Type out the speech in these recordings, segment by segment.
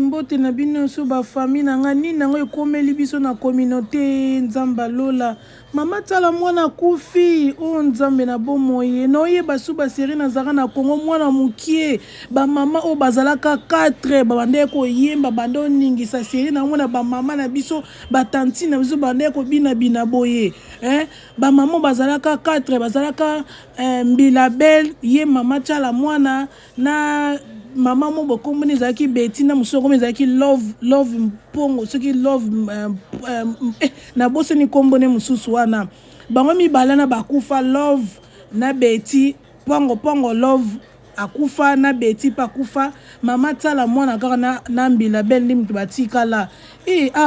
mbote na bino so ba famille na nga nini nango ekomeli biso na communauté nzamba lola mama tala mwana kufi o nzambe na bomoye no yeba su ba série na zaka na Congo mwana mukie ba mama o bazalaka 4 babande ko yemba bando ningisa série na mwana ba mama na biso ba tanti na biso bande ko bina boye ba mama bazalaka 4 bazalaka mbila belle ye mama tala mwana na mama mo bokombo nezaki Bettina musoko ezaki love mpongo soki love na boso ni kombo ne mususu wana bango mibala na bakufa love na Betty pongo love akufa na Betty pakufa mama tala mwana kaka na mbila belle ndi mutu batikala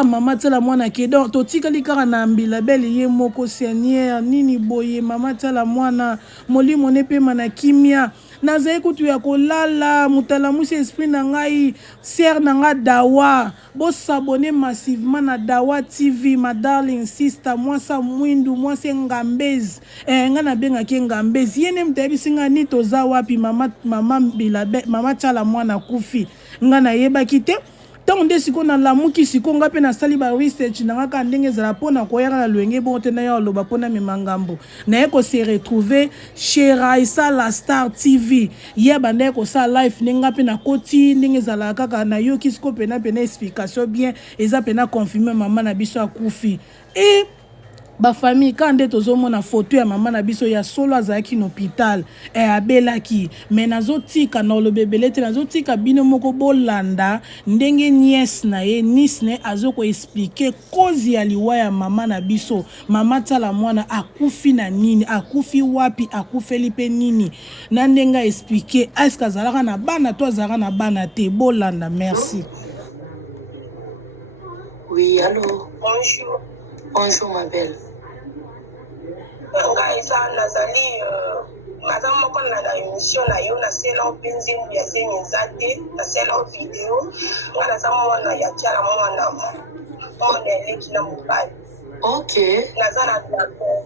mama tala mwana ke donc totikali kaka na mbila belle ye moko seigneur nini boye mama tala mwana molimo ne pema na kimia nazai kutu ya kolala mutala musi esprit na ngai ser na nga dawa bo s'abonner massivement na Dawa TV ma darling sister mwasa mwindu mwase ngambezi nga na benga ke ngambezi yene mtebisi nga ni toza wapi mama bilabe mama chala mwana kufi nga na yeba kite tant nde siko na lamuki siko nga pe na sali ba research na nga ka ndenge zala pona koyaka na lwenge bonte na ya loba pona memangambo na eko se retrouver chez Raissa la Star TV ya bande ko sa live nenga pe na koti ndenge zala kaka na yo kisiko pe na explication bien eza pe na confirmer mama na biso akufi ba famille kande tozomona photo ya mama na biso ya solo azaki na hôpital abelaki mais nazotika na lobebelete nazotika bino moko bolanda ndenge nièce na ye nisne azoko expliquer cause ya liwa ya mama na biso mama tala mwana akufi na nini akufi wapi akufeli pe nini na ndenga expliquer est-ce kazalaka na bana to azalaka na bana te bolanda merci. Oui, allô. Bonjour. Bonjour ma belle. Ngaisa nazali madame moko na émission na yo na sela openzi ya zengezate na sela vidéo nga naza mwana ya tiala mwana mwana eleki na mobali. OK. Naza na plateau.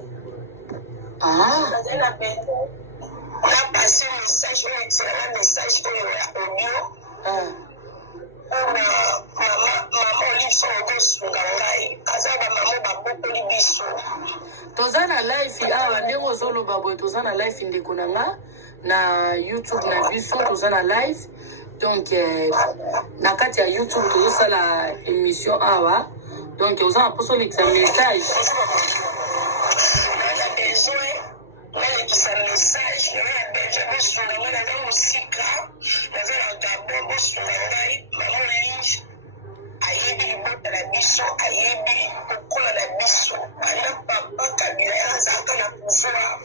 Naza na bende. On a passé un message, on a tiré un message pour le audio. Mama oliso ogosunga ngai azaba mama babokoli biso toza na live awa ndenge ozoloba boye toza na live ndeko na nga na YouTube na biso toza na live donc na kati ya YouTube tozosala émission awa donc oza na poso olekisa message nalekisa message nazosunga ngai naza mosika naza na gabon bosunga ngai mama linge ayebi libota na biso ayebi kokola na biso anda papa kabila azalaka na pouvoir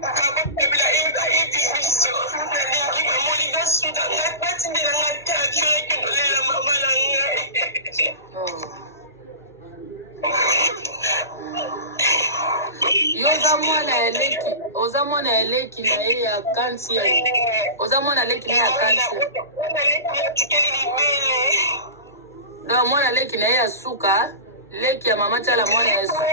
papa kabila ayebi biso nalingi mamoni basuka ngai batindela ngai tavio ekendolela mama na ngai oza mwana eleki na ye ya kansi oza mwana eleki na ye ya kansi donc mwana eleki na ye ya suka leki ya mama tala mwana ya suka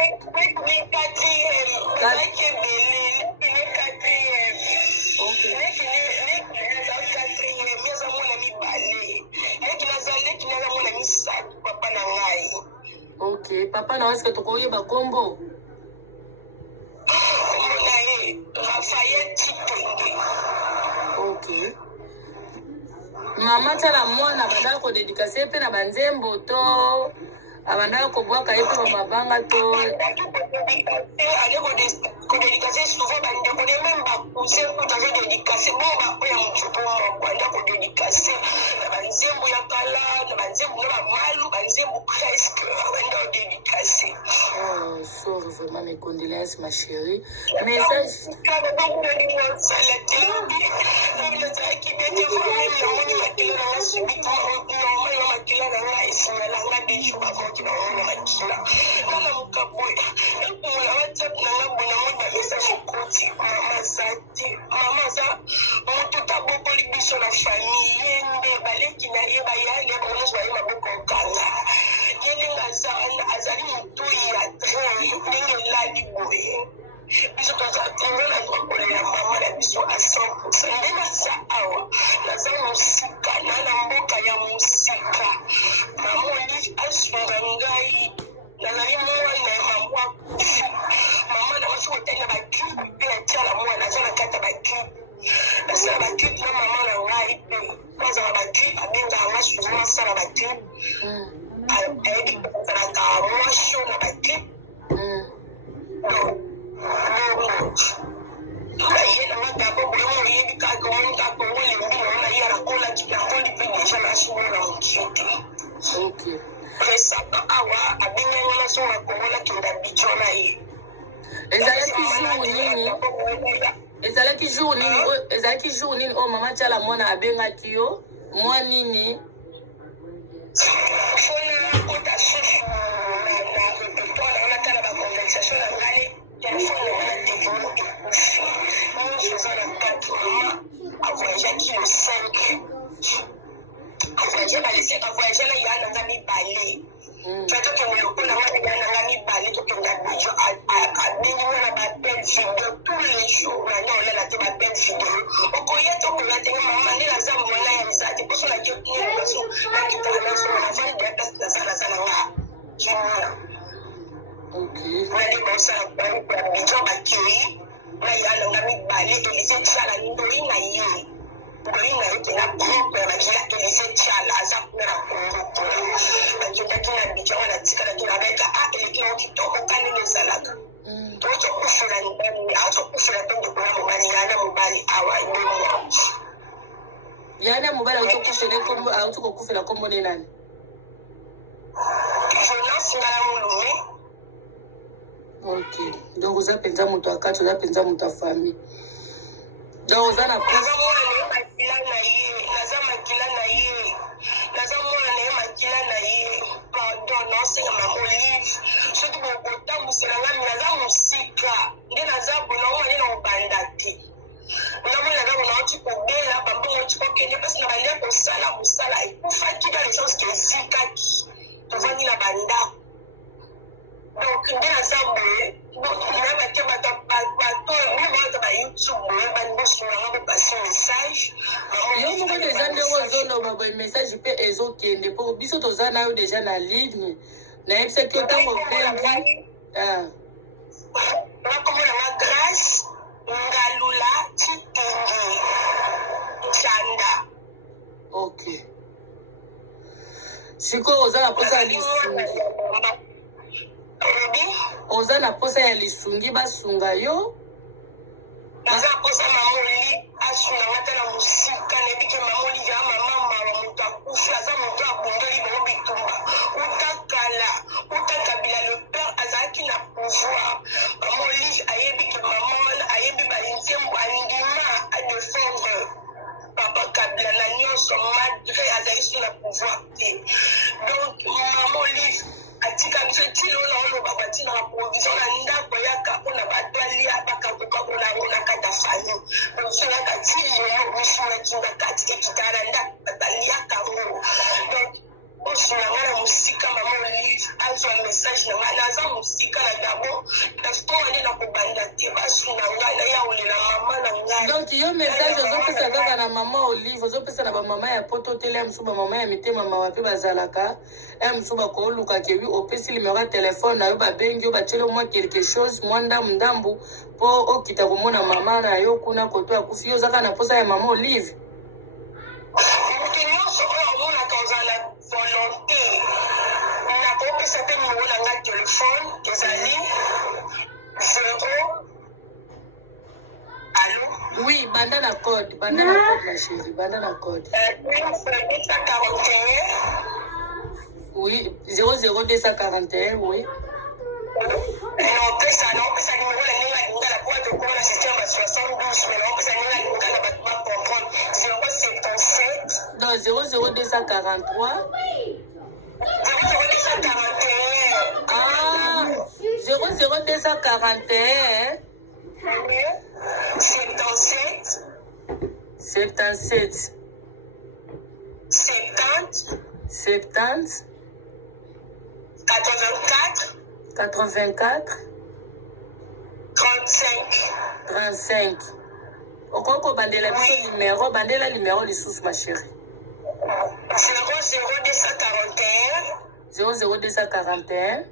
OK papa na waska tokoyeba kombo OK mama tala mwana bandaka kodedikase pe na banzembo to abandaka kobwaka ye pe bamabanga to kodedikase souvent bandeko ne même bakuse kuta kodedikase bo bakoya motupo banda kodedikase na banzembo ya kala na banzembo na bamalu banzembo presque banda kodedikase. Sorry vraiment mes condoléances ma chérie message biso toza na droit kolela mama na biso à 100%. Nde naza awa naza mosika na mboka ya mosika mama Olive asunga ngai nazali mwana ya mama kufi mama na wasi kotali na baklipe mpe natiala mwana naza na kati ya baklipe nasala baklipe na mama na ngai mpe nazala baklipe abengaka nga suzi nasala baklipe ayebi kosalaka mwa show na baklipe naye nanga dabo boyongo oyebi kaka omoni kaka olembi nanga naye arakola kipakoli mpe deja nasimona na mokie te resaka awa abenganga na so na kongo nakenda bidio na ye ezalaki jour nini oyo mama tiala mwana abengaki yo mwa nini fona kota susu na repertoire wana tala baconversation na ngai telefone wana devolo ekufi nyonso eza na kati mama avoyageaki le 5 avoyage na ya nanga mibale fe tokende lokola wana ya nanga mibale tokenda bijo abengi wana bapel video tous les jours nani olela te bapel video okoya tokoya tenge mama nde naza mwana ya mzadi mposo nakiokiaso nakitaka naso navandi deya place naza nanga kimuna nali bosala bijo bakei na ya nanga mibale elise tiala ndoi na ye ndoi na ye tena propre bakila elise tiala aza kuna kongo bakendaki na bijo wana tikalaki na beka elekino kitoko kanini ezalaka tozokufula ndani azokufula mpe ndeko na mobali yana mobali awa ndomo yana mobali auti kokufela kombo ne nani jonas ngala molume ok donc oza mpenza moto akati oza mpenza moto ya famille donc oza na naza mwana na ye makila na ye pardon naosenga mama Olive soki bokotambusela ngami naza mosika nde naza bonango nde na obanda te ngamoi naza bonaoti kobela bambongo oti kokende mpasi na balia kosala mosala ekufaki dans le sens ke ezikaki tovandi na bandako donc nde naza boye nabake bato mimata bayoutube boye bandibosunanga bopasi message yo moko deja ndenge ozoloba boye message mpe ezokende mpo biso toza na yo deja na ligne nayebisaki yo ntango obengi nakomonanga Grace Ngalula Chitenge Chanda. ok sikoyo oza na posa ya lisungi oza na posa ya lisungi basunga yo naza posa mamoli asunanga te na mosika nayebike mamoli ya mama mawa moto akufi aza moto abundeli bango bitumba utakala utakabila le père azalaki na pouvoir mamoli ayebike mama wana ayebi balinzembo alingima adefendre papa kabila na nyonso malgré azali so na pouvoir te donc mamoli atika biso tilo na oloba batinaka provision na ndako yaka mpona bato alia bakakoka mpona yango na kati ya fami provision yaka tilio misunaki kati ekitala na ndako bato aliaka yango donc osunanga na mosika mama Olive azwa message na ngai naza mosika na dabo nastoane na kobanda te basuna ngai naya olela mama na ngai donc yo message ozopesa kaka na mama Olive ozopesa na bamama ya poto tele ya mosusu bamama ya mitema mawa mpe bazalaka ya mosusu bakoolukaka ewi opesi limero ya telefone na yo babengi yo batiele mwa quelque chose mwa ndambu mpo okita komona mama na yo kuna koto akufi yo ozaka na posa ya mama Olive moto nyonso oyo omonaka ozala volonté nakopesa mpe nimero na ngai telefone ezali 0 allo oui banda na code ma chérie banda na code 241 oui 00241 oui naopesa nimero na ndenge alingala po ate okoma na système ya 72 mais naopesa ndenge alingala bato bacomprendre 077 donc 00243 ah 00241 77 70 84 84 35. Okoko bandela biso numéro, bandela numéro lisusu ma chérie. 00241 77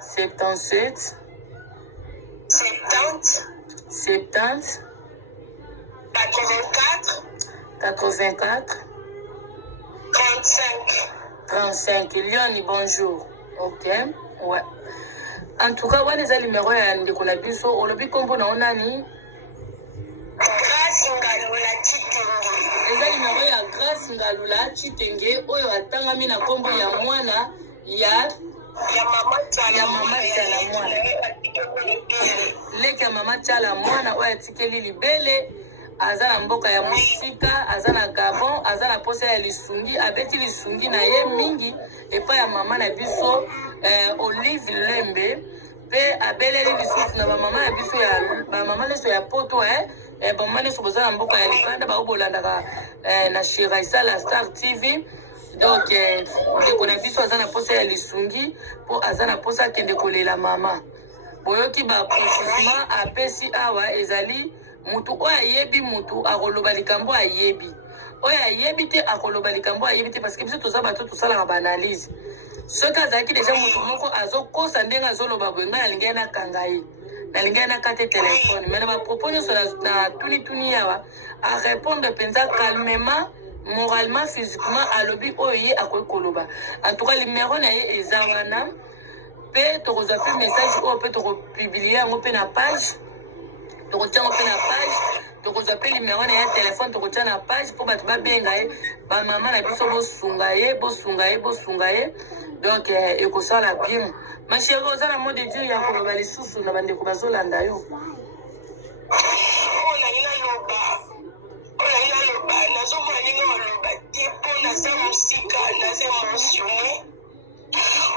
77 70 70 84 35. Lioni, bonjour. Ok, ouais. En tout cas, on a des numéros à Ndekolabiso. On a vu qu'on a onani. Grâce Ngalula Chitenge. Les numéros à Grâce Ngalula Chitenge. Oyo atangami na kombo ya mwana ya mama Tala mwana. Leki ya mama Tala mwana oyo atikeli libele. Azana mboka ya musika, azana Gabon, azana posa ya lisungi, abeti lisungi na ye mingi, epa ya mama na biso Olive Lembe, pe abeleli lisusu na ba mama na biso ya ba mama leso ya poto ba mama leso bozana mboka ya Libanda ba obolandaka na Shira Isala Star TV. Donc ndeko na biso azana posa ya lisungi, po azana posa kende kolela mama. Boyoki ba précisement apesi awa ezali mutu oya yebi mutu akoloba likambo ayebi oya yebi te akoloba likambo ayebi te parce que biso toza bato tosala ba analyse soki azalaki deja mutu moko azokosa ndenge azoloba boye ngai nalingai nakanga ye nalingai nakate telefone mais na bapropos nyonso na tunituni awa arépondre mpenza calmement moralement physiquement alobi oyo ye akoki koloba en tout cas numéro na ye eza wana mpe tokozwa mpe message oyo mpe tokopublie yango mpe na page tokotia ngo mpe na page tokozwa mpe numéro na ye telefone tokotia na page mpo bato babenga ye bamama na biso bosunga ye donc ekosala bien ma chérie oza na mot de dieu ya koloba lisusu na bandeko bazolanda yo nazomona ndenge maloba te mpo naza mosika naza émotionné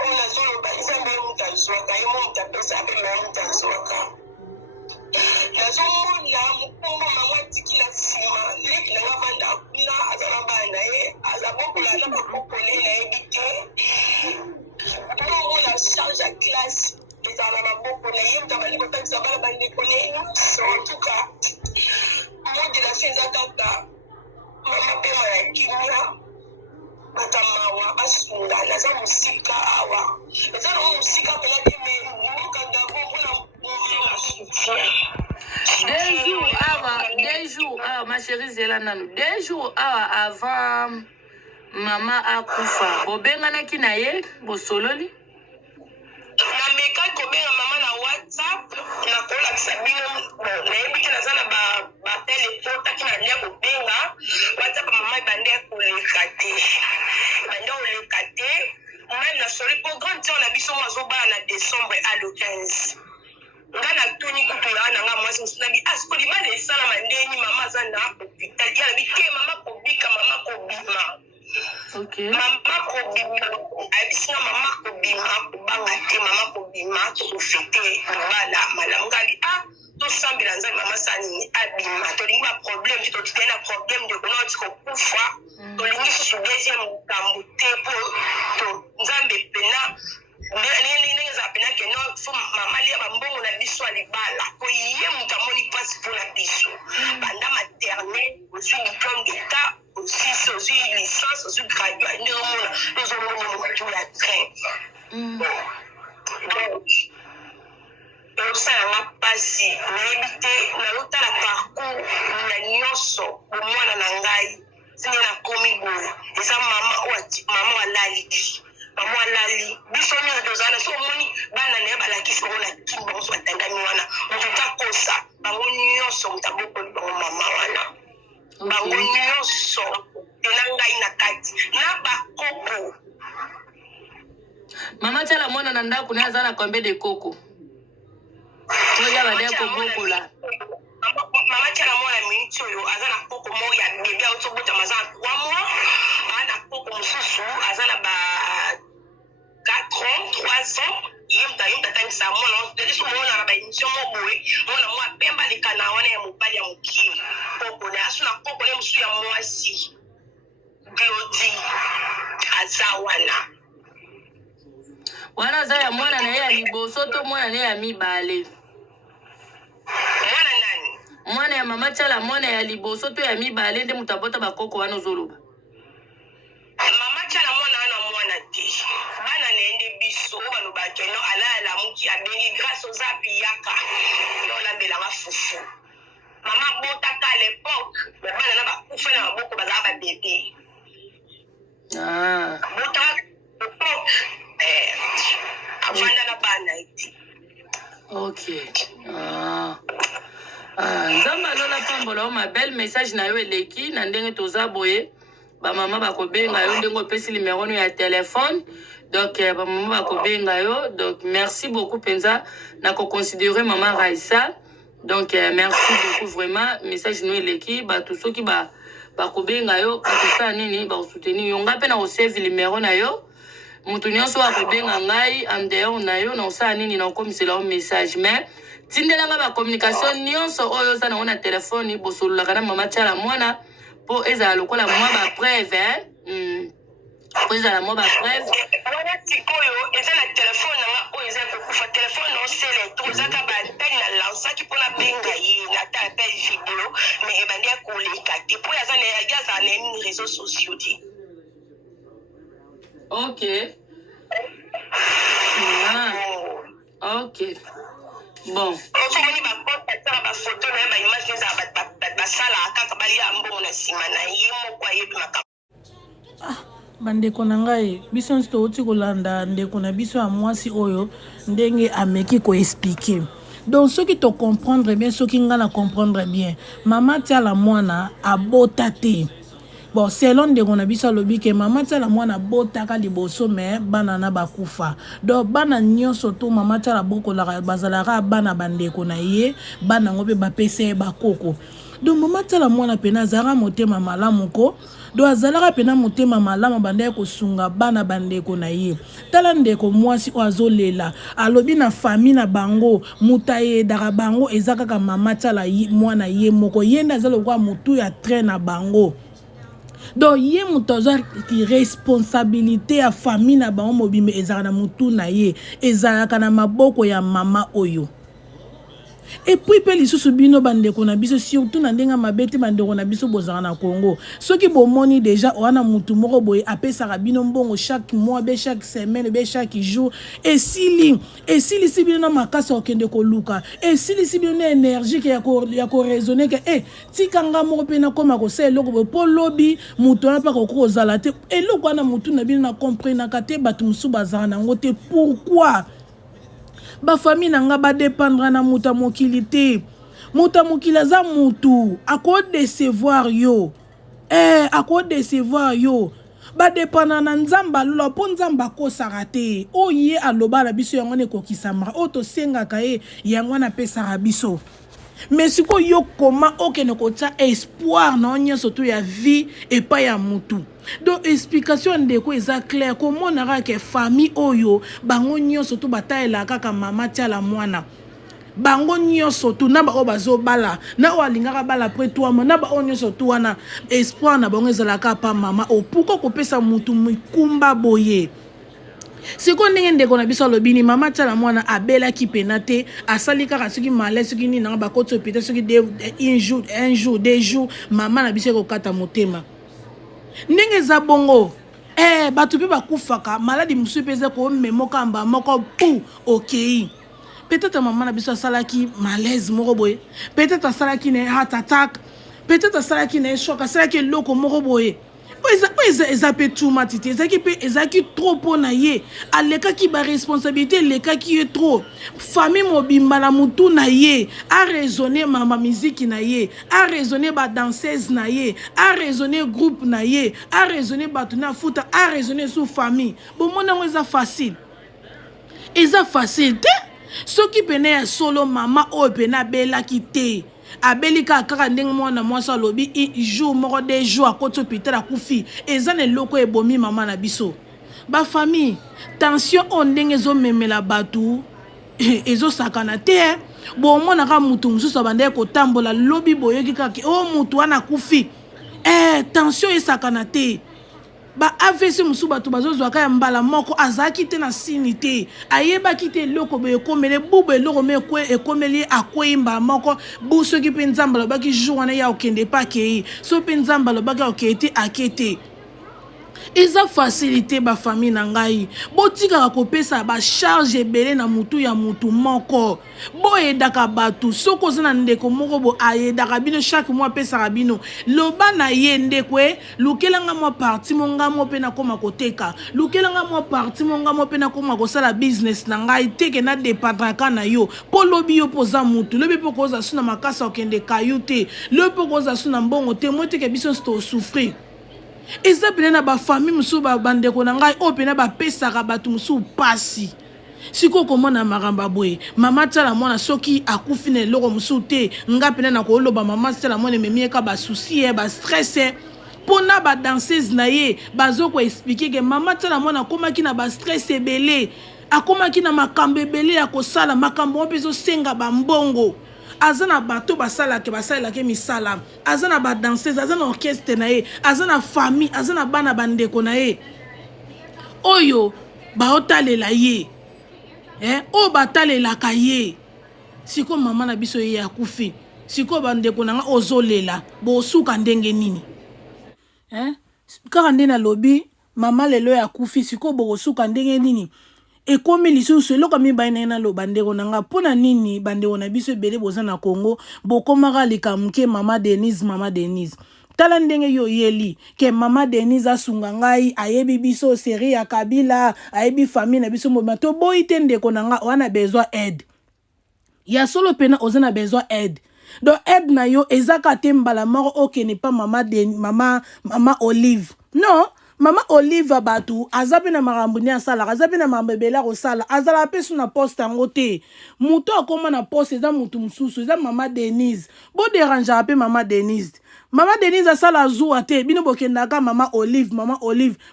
oyo nazoloba nzambe ye moto azwaka ye mo moto apesa mpe me ye moto azwaka nazomona mokombo mama atiki na nsima leki nanga vanda kuna aza na bana ye aza bokola na bakokole nayebi te bongo na charge ya classe ezala na maboko na ye moto abandi kotangisa bana bandeko nenu sotuka modelation eza kaka mama mpe maya kimia bata mawa basunga naza mosika awa eza nango mosika mpena te me mokanga bongo na soutien 2 jours awa ma chérie zela nanu 2 jours awa avant mama akufa bobenganaki na ye bosololi namekaki kobenga mama na whatsapp nakolakisa bino nayebi te naza na bapele etotaki na lia kobenga whatsapp mama ebande koleka te ngai nasoli mpo grande sœur na biso mo azobala na décembre a le 15 nga natuni kutu yaa nanga mwasi mosu nabi asikolibana esalama ndeni mama aza na hôpital ya nabi ke mama kobika mama kobima mama kobima ayebisinga mama kobima kobanga te mama kobima tosofete libala malamu ngali tosambela nzambe mama sanini abima tolingi baproblème te totikali na problème de kona oti kokufa tolingi susu deuxième mokambo te mpo nzambe pena ndenge ezala pena keno fo mama lia bambongo na biso ya libala po ye moto amoni mpasi mpona biso banda maternel ozwi diplôme d'état osisi ozwi licence ozwi gradua nde omona ozomona motu ya train osalanga mpasi nayebi te nalotala parcours na nyonso bomwana na ngai sinde nakomi boye eza mama alali biso nyonso tozala so omoni bana na ye balakisi bango na kini bango so batandami wana moto takosa bango nyonso moto abokoli bango mama wana bango nyonso tena ngai na kati na bakoko mama tiala mwana na ndako naye aza na combien de koko oya badea kobokola mama tiala mwana miniti oyo aza na koko moko ya bebe aotobotama aza na 3 mois aa na koko mosusu aza na ba 4 ans 3 ans ye moto atangisa mwana deso mona na baémission mo boye mwana mwa pemba alekana wana ya mobali ya mokili koko ne aso na koko ne mosusu ya mwasi glodi aza wana wana za ya mwana na ye ya liboso to mwana na ye ya mibale mwana nani mwana ya mama Chala mwana ya liboso to ya mibale nde mutabota bakoko wana ozoloba mama Chala mwana wana mwana te bana nende biso balobaki no ala muki abengi grâce aux apiyaka no lambelanga fufu mama botaka à l'époque bana na bakufa na maboko bazala ba bébé botaka l'époque avanda na bana iti ok nzambe alola pambola o ma belle message na yo eleki na ndenge toza boye bamama bakobenga yo ndenge opesi numéro no ya téléphone donc bamama bakobenga yo donc merci beaucoup penza na koconsidérer mama Raissa donc merci beaucoup vraiment message no eleki bato soki bakobenga yo bakosala nini bakosoutenir yo nga mpe na kosave numéro na yo moto nyonso akobenga ngai en dehors na yo na kosala nini na kokomisela yo message mais tindelanga bacommunication nyonso oyo oza nango na telefone bosololaka na mama Chala mwana mpo ezala lokola mwa bapreuve mpo ezala mwa bapreuve wana sikoyo eza na telefone nanga oyo eza kokufa telefone osele to ezaka batali na lansaki mpona benga ye nata ape video mais ebandi akoleka te mpo azala na nini réseaux sociaux te ok ok bon osomoni baposta tala bafoto na ye baimage ezala basalaka kaka balia mbongo na nsima na ye moko ayebi makambo bandeko na ngai biso nyonso touti kolanda ndeko na biso ya mwasi oyo ndenge ameki koexplike donc soki tocomprendre bien soki ngai na comprendre bien mama Chala mwana abota te bon selon ndeko na biso alobi ke mama Chala mwana abotaka liboso me bana na bakufa donc bana nyonso to mama Chala bokolaka bazalaka bana bandeko na ye bana ngo mpe bapesa ye bakoko donc mama Chala mwana pena azalaka motema malamu ko do azalaka pena motema malamu banda kosunga bana bandeko na ye tala ndeko mwasi o azolela alobi na famille na bango mutaye daka bango ezaka mama Chala mwana ye moko yenda azalo kwa mutu ya train na bango donc ye moto azwa responsabilité ya famille na bango mobimba ezalaka na mutu na ye ezalaka na maboko ya mama oyo et puis pe lisusu bino bandeko na biso surtout na ndenga mabete bandeko na biso bozala na Congo soki bomoni déjà wana mutu moko boye apesaka bino mbongo chaque mois be chaque semaine be chaque jour et si bino na makasa okende koluka et si bino na énergie ya ko raisonner que tikanga moko pe na koma ko se eloko po lobi mutu na pa ko kozala te eloko na mutu na bino na comprendre ka te batu musu bazala na ngote pourquoi ba famille nanga ba dépendre na muta mokili te muta mokili za mutu ako décevoir yo ako décevoir yo ba dépendre na nzamba lula po nzamba ko sarate oye aloba la biso yango ne kokisama oto senga kae yango na pesa biso mais siko yo koma okene kotia espoir na onye surtout ya vie et pas ya mutu donc explication ndeko eza clair komonaka ke famille oyo bango nyonso to bataela kaka mama Chala mwana bango nyonso to na ba o bazobala na o alingaka bala après toi na ba o nyonso to wana espoir na bango ezalaka pa mama o pourquoi kopesa mutu mikumba boye siko ndenge ndeko na biso alobini mama Chala mwana abelaki pena te asali kaka soki malaise soki nini nanga bakoti hôpital soki un jour deux jours mama na biso kokata motema ndenge za bongo bato pe bakufaka maladi musu pe za ko memoka mba moko pu okay peut-être mama na biso asalaki malaise moko boye peut-être asalaki ne heart attack peut-être asalaki ne choc asalaki loko moko boye eza pe tout matite ezaki trop pona ye alekaki ba responsabilité lekaki ye trop famille mobimba na mutu na ye a raisonner mama musique na ye a raisonner ba danseuse na ye a raisonner groupe na ye a raisonner bato na futa a raisonner sous famille bon monango eza facile te soki pene ya solo mama oyo pene abelaki te abelika kaka ndenge mwana mwasi alobi jour moko des jours akoti hôpital akufi eza na eloko ebomi mama na biso ba famille tension o ndenge ezomemela bato ezosakana te bomonaka mutu mosusu abandaki kotambola lobi boyoki kaka o mutu wana akufi tension esakana te ba AVC musu bato bazozwaka ya mbala moko azaki te na sini te ayebaki te eloko boye ekomeli bubu eloko me ekomeli akwei mbala moko bu soki mpe nzambe alobaki jour wana ya okende pa akei so mpe nzambe alobaki akei te ake te eza facilité ba famille na ngai botikaka kopesa ba charge ebele na mutu ya mutu moko boyedaka bato soki oza na ndeko moko bo ayedaka bino chaque mois apesaka bino loba na ye ndeko lukelanga mwa parti mongamo mpe nakoma koteka lukelanga mwa parti mongamo mpe nakoma kosala business na ngai teke na dependraka na yo mpo lobi yo mpo oza mutu lobi mpo koza su na makasa okende kayu te lobi mpo koza su na mbongo te mo teke biso nyonso tosouffrir eza pene na bafamille mosusu bandeko na ngai oyo pene bapesaka bato mosusu pasi sikoyo komona makambo boye mama tiala mwana soki akufi na eloko mosusu te nga pene na koloba mama tiala mwana ememieka basusi bastress mpona badanseuse na ye bazokoexplike ke mama tiala mwana akomaki na bastress ebele akomaki na makambo ebele ya kosala makambo mpe ezosenga bambongo aza na bato basalelaka misala aza na badanseuse aza na orchestre na ye aza na famille aza na bana bandeko na ye oyo baotalela ye oyo batalelaka ye sikoyo mama na biso ye akufi sikoyo bandeko na nga ozolela bosuka ndenge nini kaka nde nalobi mama lelo ya akufi sikoyo bokosuka ndenge nini ekomi lisusu eloko mibali na ye naloba ndeko na nga mpona nini bandeko na biso ebele boza na Congo bokomaka likamuke mama Denise tala ndenge yo yeli ke mama Denise asunga ngai ayebi biso seri ya Kabila ayebi famille na biso mobima to boyi te ndeko na nga wana besoin aide ya solo pena oza na besoin aide donc aide na yo ezaka te mbala moko okene pa mama Olive non mama Olive batu aza pe na makambo ni asala aza pe na makambo ebele akosala azala pe su na poste yango te mutu akoma na poste eza mutu mosusu eza mama Denise boderangeaka pe mama Denise asala zuwa te bino bokendaka mama Olive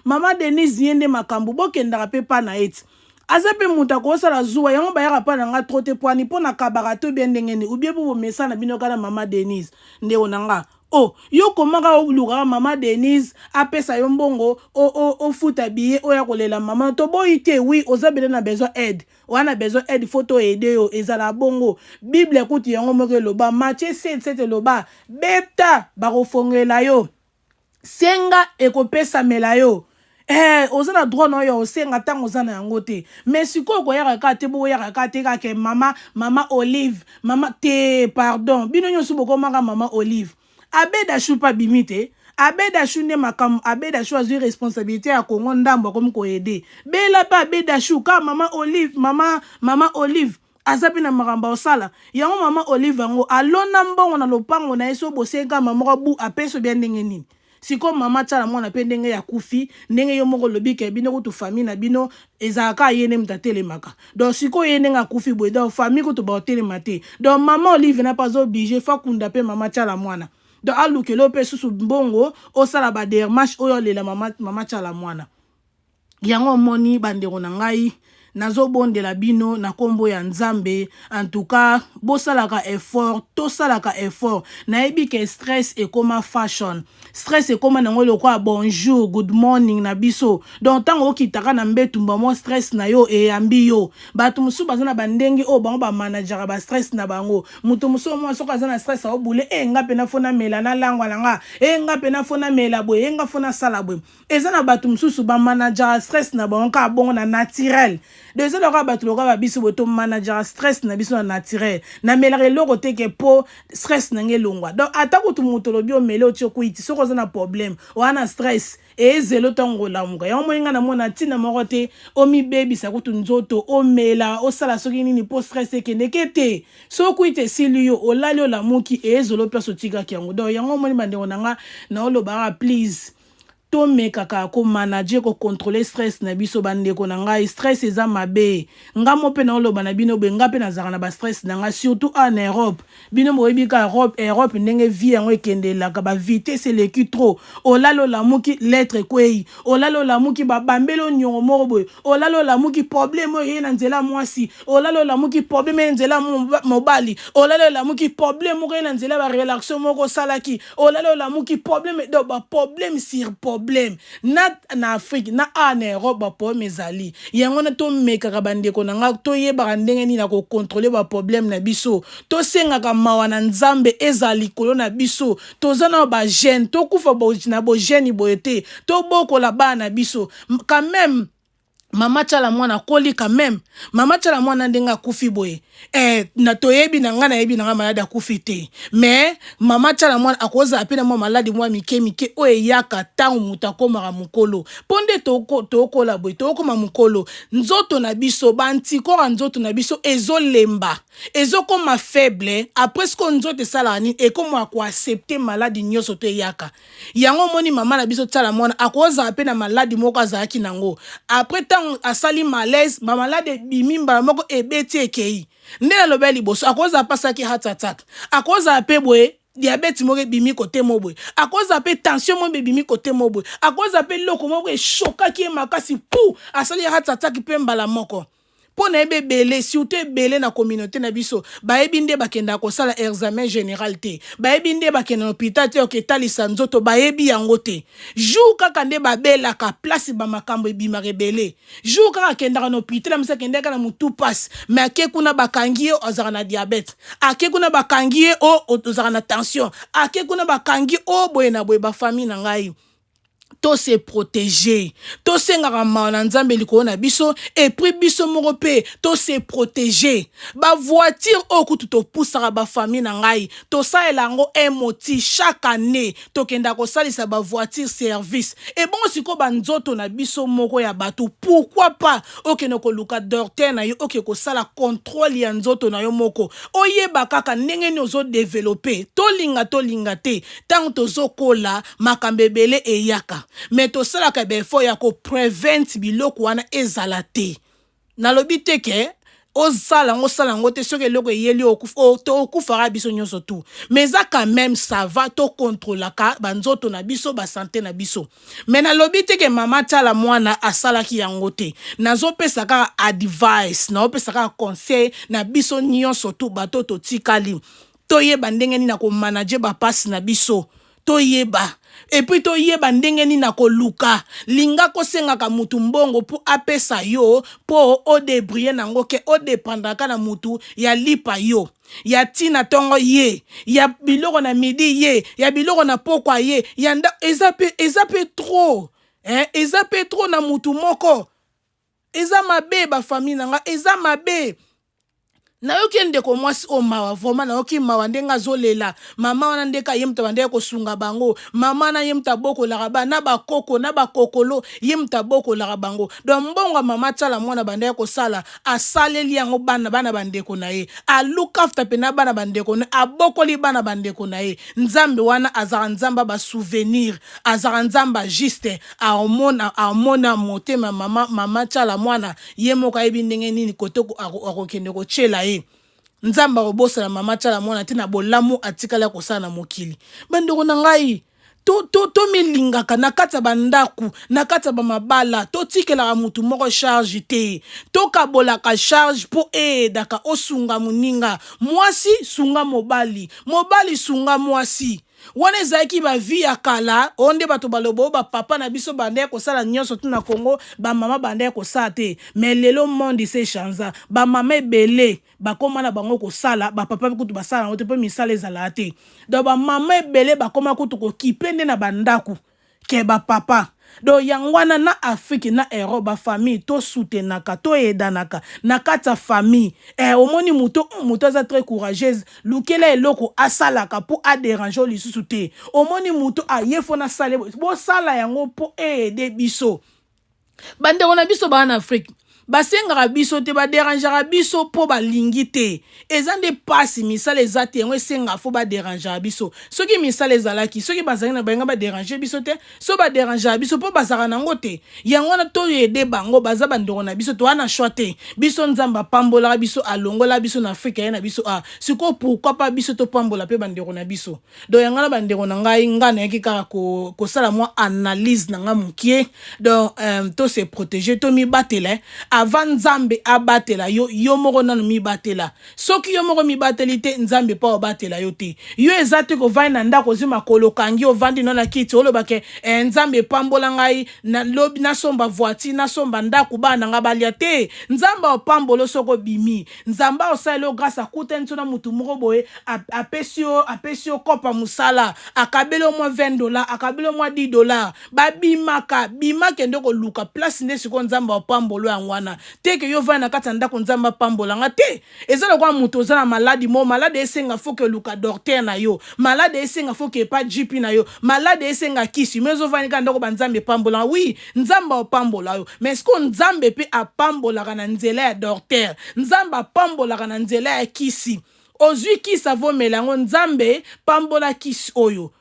mama Denise ye nde makambo bokendaka pe pa na eti aza pe mutu akosala zuwa yango bayaka pa na nga tro te poani mpo na kabaka to bie ndengeni ubie po bomesa na bino kala mama Denise ndeko na nga yo komaka olukaka mama Denise apesa yo mbongo ofuta biye oya kolela mama to boyi te oui oza bele na besoin aide wana besoin aide photo aide yo ezala bongo bible ekuti yango moko eloba Matthieu 7 eloba beta bakofongela yo senga ekopesamela yo oza na droit na oyo osenga ntango oza na yango te mais sikoyo koyaka te boyaka te kaka mama Olive mama te pardon bino nyonso bokomaka mama Olive Abedashu pa bimite Abedashu ne makam Abedashu azui responsabilité ya Congo ndambo comme ko aider bela pa Abedashu ka mama Olive azapi na makambo osala yango mama Olive yango alona mbongo na lopango na yeso bosenga mama bu apeso bien ndenge nini siko mama tiala mwana pe ndenge ya kufi ndenge yo moko lobi ke bino kutu famille na bino ezalaka yene mtatelemaka donc siko yene nga kufi boye donc famille kutu baotelema te donc mama Olive na pas obligé fa kunda pe mama tiala mwana donc alukelo pe susu mbongo osala ba dermarche oyo lela mama tiala mwana yango moni bandeko na ngai nazobondela bino na kombo ya Nzambe en tout cas bosalaka effort tosalaka effort nayebi ke stress ekoma fashion stress ekoma nango lokwa bonjour good morning na biso donc tango okitaka na mbetumba mo stress na yo eyambi yo bato musu bazana bandenge o bango ba manager ba stress na bango mutu musu mo soka zana stress obule nga pena fona mela na langwa langa nga pena fona mela boye nga fona sala boye ezana bato musu ba manager stress na bango ka bongo na naturel Deuxième lora batulora ba biso boto manager stress na biso na naturel na melare loko teke po stress na ngelongwa donc atako tu mutolobi o mele otio kuiti soko za na problème wana stress ezelo tongo lamuka ya moyenga na mona tina morote o mi baby sa kutu nzoto o mela o sala soki nini po stress ekende kete so kuite silio o lali o lamuki ezelo place otika kyango donc yango moni bande onanga na oloba please to mekaka ko manager ko contrôler stress na biso bandeko na ngai stress eza mabe ngamo pe na oloba na bino be ngape na zaka na ba stress na nga surtout en Europe bino moyebi ka Europe ndenge vie yango ekendela ka ba vitesse leki trop olalo la muki lettre kwei olalo la muki ba bambelo nyongo moko boy olalo la muki problème ye na nzela mwasi olalo la muki problème nzela mobali olalo la muki problème ko na nzela ba relaxation moko salaki olalo la muki problème do ba problème sur problème problème na Afrique na na Europe ba problème ezali yango na to mekaka bandeko na nga to yebaka ndenge nini na ko contrôler ba problème na biso to sengaka mawa na nzambe ezali kolo na biso toza na ba jeune to kufa na bo jeune boyete to bokola bana biso quand même. Mama Tchala mwana koli quand même. Mama Tchala mwana ndenga kufi boye. Na toyebi na nga na yebi na nga malade akufi te. Mais Mama Tchala mwana akoza apena mwa malade mwa mike oye yaka tangu mutakoma mukolo. Ponde toko la boye toko ma mukolo. Nzoto na biso banti kora nzoto na biso ezo lemba. Ezo koma faible après ce qu'on nzoto sala ni e komo ako accepter malade nyoso te yaka. Yango moni mama na biso Tchala mwana akoza apena malade moko azaki nango. Après asali malaise ma malade bimimba moko ebeti ekei ndela lobeli boso akoza pasaki heart attack akoza pe boye diabète moko bimi kote mobwe akoza pe tension mo bimi kote mobwe akoza pe loko moko eshokaki makasi pou asali heart attack pe mbala moko pona ebe belé surtout belé na communauté na biso baebi nde bakenda ko sala examen général te baebi nde bakenda hôpital te oketali sanzoto baebi yango te jour kaka nde babela ka place ba makambo ebima rebelé jour kaka kenda na hôpital msa kenda kana mutu passe mais ake kuna bakangi o ozara na diabète ake kuna bakangi o ozara na tension ake kuna bakangi o boye na boye ba famille na ngai to se protéger to sengaka mawa na nzambe likolo na biso et puis biso moko pe to se protéger ba voiture okutu to pusaka ba famille na ngai to saela yango un moti chaque année to kenda ko salisa ba voiture service et bon siko ba nzoto na biso moko ya bato pourquoi pas okeno ko luka docteur na yo oke ko sala contrôle ya nzoto na yo moko oyeba kaka ndenge ni ozo développer to linga te tant tozo kola makambebele eyaka mais to sala ka befo ya ko prevent biloko wana ezala te nalobi te ke osala ngo te soki eloko eyeli okufara biso nyonso tu mais ça quand même ça va to contrôler ka banzoto na biso ba santé na biso mais nalobi te ke mama Tchala mwana asalaki yango te nazopesa ka advice naopesa ka conseil na biso nyonso tu bato to tikali toyeba ndenge nini na ko manager ba passe na biso toyeba et puis toyeba ndenge nini na koluka linga kosengaka mutu mbongo pour apesa yo po o débrouiller nango ke o dépendre ka na mutu ya lipa yo ya tina tongo ye ya biloko na midi ye ya biloko na pokwa ye ya nda ezape trop ezape trop na mutu moko eza mabe ba famille nanga eza mabe na yoki ndeko mwasi o mawa voma na yoki mawa ndenga zolela mama wana ndeka yemta bande ko sunga bango mama na yemta boko la raba na bakoko na bakokolo yemta boko la rabango do mbongo mama Tchala mwana bande ko sala asaleli yango bana bandeko na ye a look after pena bana bandeko na abokoli bana bandeko na ye nzambe wana azara nzamba ba souvenir azara nzamba juste amona motema mama Tchala mwana yemoka yebi ndenge nini kote akokende ko chela ye nzamba robosa na mama Tchala mwana tina bolamu atikala kosala na mokili bandeko na ngai to milingaka na kata bandaku na kata ba mabala to tikela mutu moko charge te to kabola ka charge po daka osunga muninga mwasi sunga mobali sunga mwasi wana ezaki ba vie ya kala onde bato balobo ba papa na biso bande ko sala nyonso tuna Congo ba mama bande ko sala te mais lelo monde se chanza ba mama ebele ba koma na bango ko sala ba papa kutu ba sala ngote pe misala ezala te do ba mama ebele ba koma kutu ko kipende na bandaku ke ba papa do yangwana na Afrique na Europe ba famille to soutenaka to edanaka na kata famille omoni muto za très courageuse lukela eloko asalaka pour a déranger lisusu te omoni muto ayefona sale bo sala yango po aider biso bande na biso ba na Afrique basengaka biso te baderangera biso po balingi te eza nde pasi misala eza te yango esenga fo baderangera biso soki misala ezalaki soki bazali na bayenga baderanger biso te so baderangera biso po bazaka nango te yango na toyede bango baza bandeko na biso to wana choix te biso nzamba pambolaka biso alongola biso na Afrika ye na biso siko pourquoi pas biso to pambola pe bandeko na biso do yango na bandeko na ngai ngana yaki kaka kosala mwa analyse na nga mokie donc to se protéger to mi batele avant nzambe abatela yo yo moko nanu mibatela soki yo moko mibateli te nzambe pa obatela yo te yo ezate ko vai na ndako zima kolokangi ovandi no na kiti olobake nzambe pambola ngai na lobi na somba voiture na somba ndako bana nga balia te nzambe opambolo soko bimi nzambe osalo grâce à kute ntona mutu moko boye apesio kopa musala akabelo mo $20 akabelo mo $10 babimaka bimaka ndoko luka place nde siko nzambe opambolo yangwana te ke yo vai na kati ndako nzambe pambola nga te ezalo kwa mutu ozana maladi mo malade esenga foke luka docteur na yo malade esenga foke pa GP na yo malade esenga kisi mezo vai ka ndoko banzambe pambola oui nzambe opambola yo mais sko nzambe pe apambola kana nzela ya docteur nzambe apambola kana nzela ya kisi ozwi kisi avomela ngo nzambe pambola kisi oyo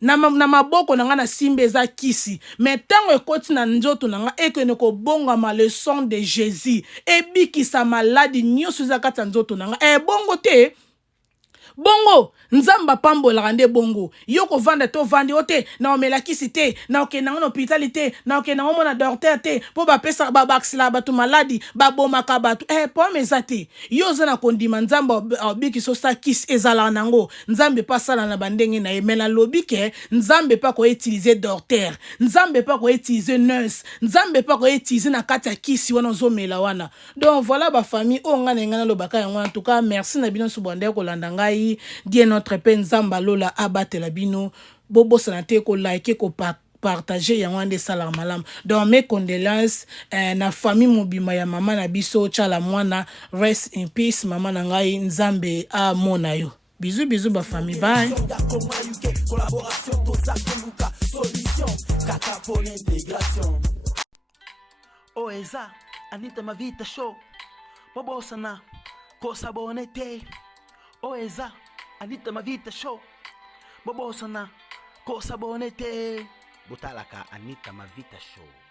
na maboko na nga na simbe eza kisi mais tango ekoti na nzoto na nga ekene kobongama le sang de Jésus ebikisa maladi nyonso eza kati ya nzoto na nga bongo te bongo nzamba pambola nde bongo yo ko vanda to vandi ote na omela kisi te na okenda na hôpital te na okenda ngo na docteur te po ba pesa ba baksila batu maladi ba bomaka batu po mezate yo zana kondima nzamba obiki so sa kisi ezala nango nzambe pa sala na bandenge na emela lobike nzambe pa ko utiliser docteur nzambe pa ko utiliser nurse nzambe pa ko utiliser na kati ya kisi wana zomela wana donc voilà ba famille o ngana ngana lobaka yango en tout cas merci na bino subonde ko landa ngai die notre pe nzamba lola abatela bino bobo sanate ko like ko partager yango ande sala malam donc mes condoléances na famille mobima ya mama na biso chala mwana rest in peace mama na ngai nzambe a mona yo bisous bisous ba famille bye oh eza Anita Mavita show bobo sana ko sabonete oh eza Anita Mavita show bobo sana ko sabonete botalaka Anita Mavita show.